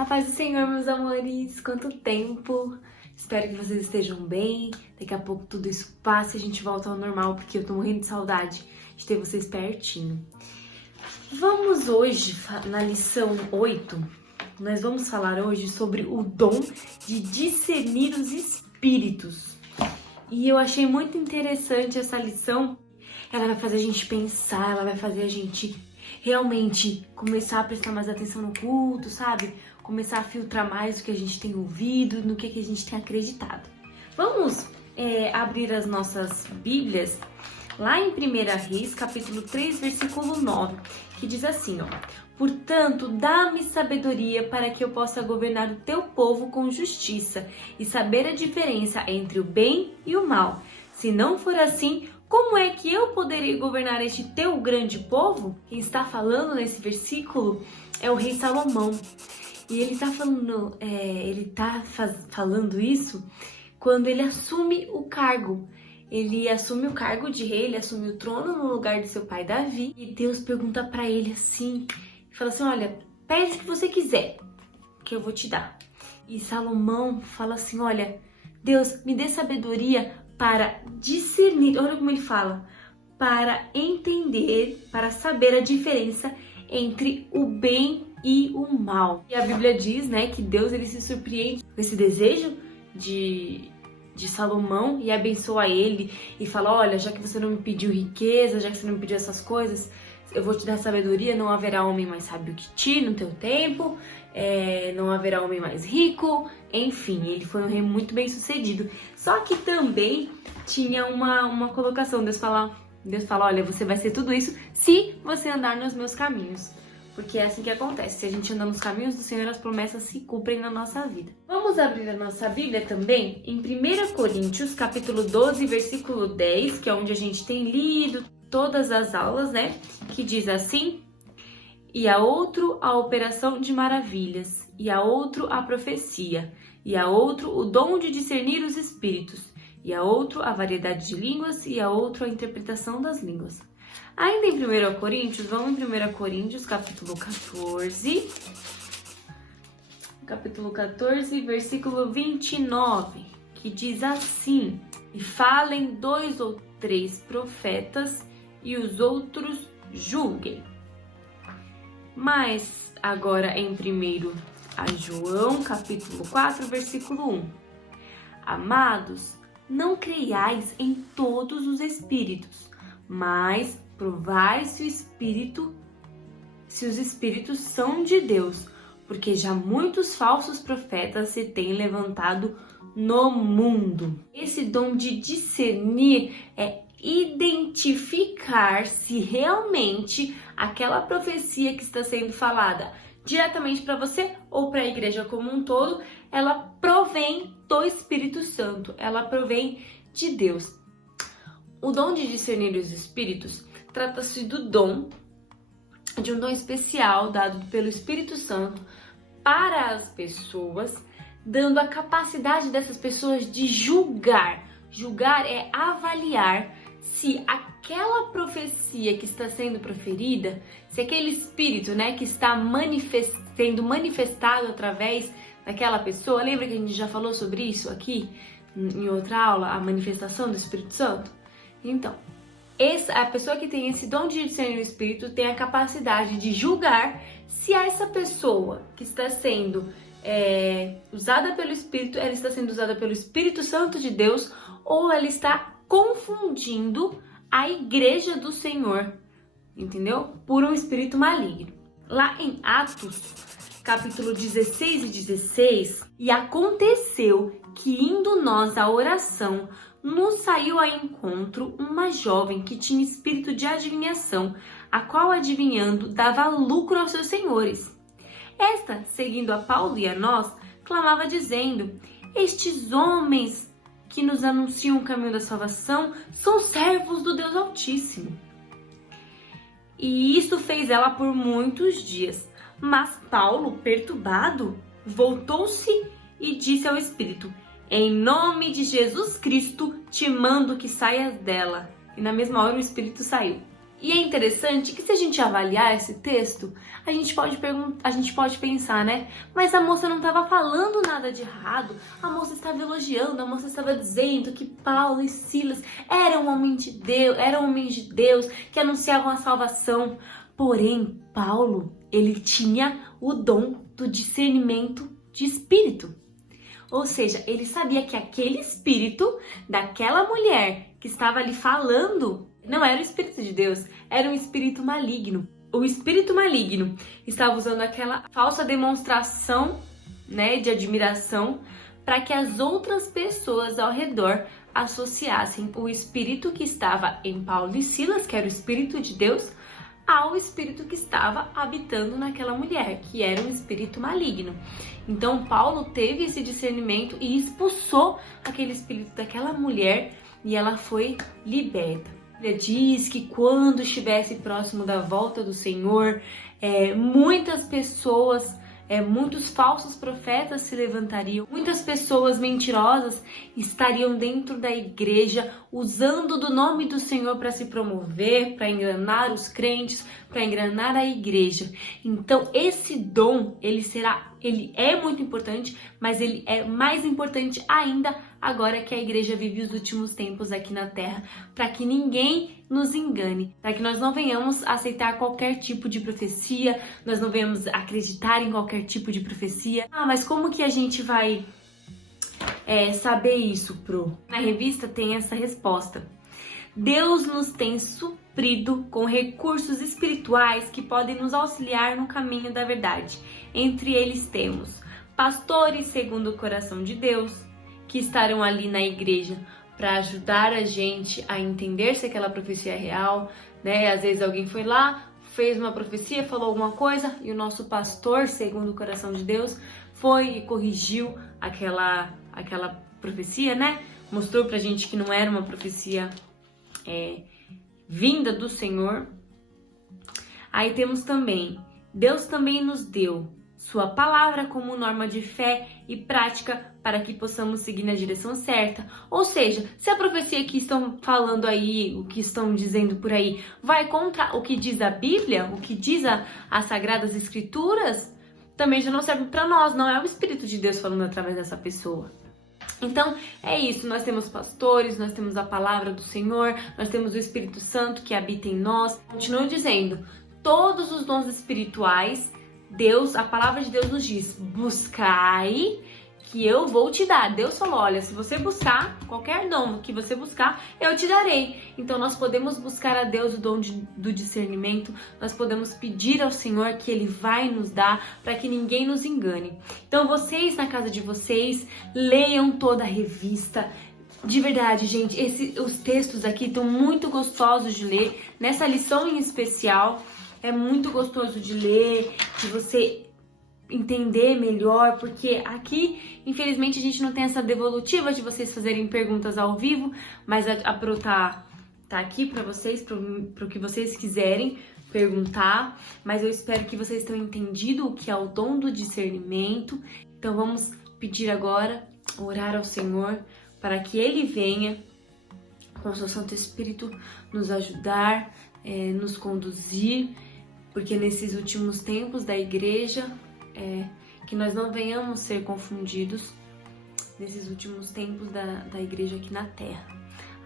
A paz do Senhor, meus amores, quanto tempo! Espero que vocês estejam bem, daqui a pouco tudo isso passe e a gente volta ao normal, porque eu tô morrendo de saudade de ter vocês pertinho. Vamos hoje, na lição 8, nós vamos falar hoje sobre o dom de discernir os espíritos. E eu achei muito interessante essa lição. Ela vai fazer a gente pensar, ela vai fazer a gente realmente começar a prestar mais atenção no culto, sabe? Começar a filtrar mais o que a gente tem ouvido, no que a gente tem acreditado. Vamos abrir as nossas Bíblias lá em 1 Reis, capítulo 3, versículo 9, que diz assim, ó: Portanto, dá-me sabedoria para que eu possa governar o teu povo com justiça e saber a diferença entre o bem e o mal. Se não for assim, como é que eu poderei governar este teu grande povo? Quem está falando nesse versículo é o rei Salomão. E ele está falando isso quando ele assume o cargo. Ele assume o cargo de rei, ele assume o trono no lugar de seu pai Davi. E Deus pergunta para ele assim, fala assim, olha, pede o que você quiser, que eu vou te dar. E Salomão fala assim, olha, Deus, me dê sabedoria para discernir, olha como ele fala, para entender, para saber a diferença entre o bem e o mal. E a Bíblia diz, né, que Deus ele se surpreende com esse desejo de Salomão e abençoa ele e fala, olha, já que você não me pediu riqueza, já que você não me pediu essas coisas, eu vou te dar sabedoria, não haverá homem mais sábio que ti no teu tempo, não haverá homem mais rico, enfim, ele foi um rei muito bem sucedido. Só que também tinha uma colocação, Deus fala, olha, você vai ser tudo isso se você andar nos meus caminhos. Porque é assim que acontece, se a gente anda nos caminhos do Senhor, as promessas se cumprem na nossa vida. Vamos abrir a nossa Bíblia também em 1 Coríntios, capítulo 12, versículo 10, que é onde a gente tem lido todas as aulas, né? Que diz assim, e a outro a operação de maravilhas, e a outro a profecia, e a outro o dom de discernir os espíritos, e a outro a variedade de línguas, e a outro a interpretação das línguas. Ainda em 1 Coríntios, vamos em 1 Coríntios, capítulo 14, versículo 29, que diz assim, e falem 2 ou 3 profetas, e os outros julguem. Mas agora em 1 João, capítulo 4, versículo 1. Amados, não creiais em todos os espíritos, mas provai se os espíritos são de Deus, porque já muitos falsos profetas se têm levantado no mundo. Esse dom de discernir é identificar se realmente aquela profecia que está sendo falada diretamente para você ou para a igreja como um todo, ela provém do Espírito Santo, ela provém de Deus. O dom de discernir os espíritos trata-se de um dom especial dado pelo Espírito Santo para as pessoas, dando a capacidade dessas pessoas de julgar. Julgar é avaliar se aquela profecia que está sendo proferida, se aquele espírito, né, que está sendo manifestado através daquela pessoa, lembra que a gente já falou sobre isso aqui em outra aula, a manifestação do Espírito Santo? Então, a pessoa que tem esse dom de discernir o Espírito tem a capacidade de julgar se essa pessoa que está sendo usada pelo Espírito, ela está sendo usada pelo Espírito Santo de Deus ou ela está confundindo a igreja do Senhor, entendeu? Por um espírito maligno. Lá em Atos, capítulo 16 e 16, e aconteceu que indo nós à oração, nos saiu a encontro uma jovem que tinha espírito de adivinhação, a qual adivinhando dava lucro aos seus senhores. Esta, seguindo a Paulo e a nós, clamava dizendo, estes homens que nos anunciam o caminho da salvação são servos do Deus Altíssimo. E isso fez ela por muitos dias. Mas Paulo, perturbado, voltou-se e disse ao espírito, em nome de Jesus Cristo, te mando que saias dela. E na mesma hora o espírito saiu. E é interessante que se a gente avaliar esse texto, a gente pode pensar, né? Mas a moça não estava falando nada de errado, a moça estava elogiando, a moça estava dizendo que Paulo e Silas eram homens de Deus que anunciavam a salvação. Porém, Paulo, ele tinha o dom do discernimento de espírito. Ou seja, ele sabia que aquele espírito daquela mulher que estava ali falando não era o espírito de Deus, era um espírito maligno. O espírito maligno estava usando aquela falsa demonstração, né, de admiração para que as outras pessoas ao redor associassem o espírito que estava em Paulo e Silas, que era o espírito de Deus, ao espírito que estava habitando naquela mulher, que era um espírito maligno. Então Paulo teve esse discernimento e expulsou aquele espírito daquela mulher e ela foi liberta. Ele diz que quando estivesse próximo da volta do Senhor, muitas pessoas, muitos falsos profetas se levantariam, muitas pessoas mentirosas estariam dentro da igreja usando do nome do Senhor para se promover, para enganar os crentes, para enganar a igreja. Então esse dom, ele é muito importante, mas ele é mais importante ainda agora que a igreja vive os últimos tempos aqui na Terra, para que ninguém nos engane, para que nós não venhamos aceitar qualquer tipo de profecia, nós não venhamos acreditar em qualquer tipo de profecia. Mas como que a gente vai saber isso, Pro? Na revista tem essa resposta. Deus nos tem suprido com recursos espirituais que podem nos auxiliar no caminho da verdade. Entre eles temos pastores segundo o coração de Deus, que estarão ali na igreja para ajudar a gente a entender se aquela profecia é real, né? Às vezes alguém foi lá, fez uma profecia, falou alguma coisa e o nosso pastor, segundo o coração de Deus, foi e corrigiu aquela profecia, né? Mostrou pra gente que não era uma profecia vinda do Senhor. Aí temos também, Deus também nos deu sua palavra como norma de fé e prática para que possamos seguir na direção certa. Ou seja, se a profecia que estão falando aí, o que estão dizendo por aí, vai contra o que diz a Bíblia, o que diz as Sagradas Escrituras, também já não serve para nós, não é o Espírito de Deus falando através dessa pessoa. Então, é isso, nós temos pastores, nós temos a palavra do Senhor, nós temos o Espírito Santo que habita em nós. Continuo dizendo, todos os dons espirituais, a palavra de Deus nos diz, buscai que eu vou te dar. Deus falou, olha, se você buscar, qualquer dom que você buscar, eu te darei. Então nós podemos buscar a Deus o dom do discernimento, nós podemos pedir ao Senhor que Ele vai nos dar para que ninguém nos engane. Então vocês na casa de vocês, leiam toda a revista. De verdade, gente, os textos aqui estão muito gostosos de ler, nessa lição em especial, é muito gostoso de ler, de você entender melhor, porque aqui, infelizmente, a gente não tem essa devolutiva de vocês fazerem perguntas ao vivo, mas a Pro tá aqui para vocês, pro que vocês quiserem perguntar, mas eu espero que vocês tenham entendido o que é o dom do discernimento. Então vamos pedir agora, orar ao Senhor, para que Ele venha com o seu Santo Espírito nos ajudar, nos conduzir, porque nesses últimos tempos da igreja, que nós não venhamos ser confundidos nesses últimos tempos da igreja aqui na Terra.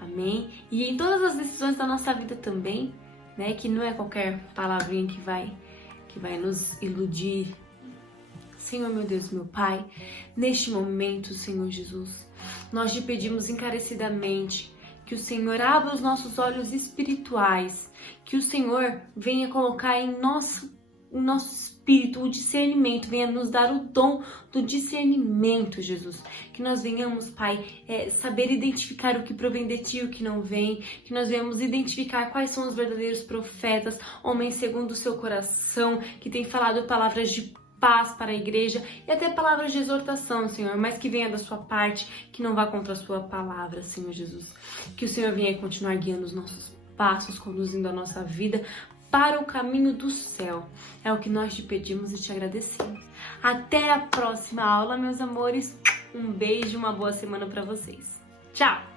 Amém? E em todas as decisões da nossa vida também, né? Que não é qualquer palavrinha que vai nos iludir. Senhor, meu Deus, meu Pai, neste momento, Senhor Jesus, nós te pedimos encarecidamente que o Senhor abra os nossos olhos espirituais, que o Senhor venha colocar em nosso espírito o discernimento, venha nos dar o dom do discernimento, Jesus. Que nós venhamos, Pai, saber identificar o que provém de Ti e o que não vem, que nós venhamos identificar quais são os verdadeiros profetas, homens segundo o seu coração, que têm falado palavras de paz para a igreja e até palavras de exortação, Senhor, mas que venha da sua parte, que não vá contra a sua palavra, Senhor Jesus. Que o Senhor venha continuar guiando os nossos passos, conduzindo a nossa vida para o caminho do céu. É o que nós te pedimos e te agradecemos. Até a próxima aula, meus amores. Um beijo, uma boa semana para vocês. Tchau!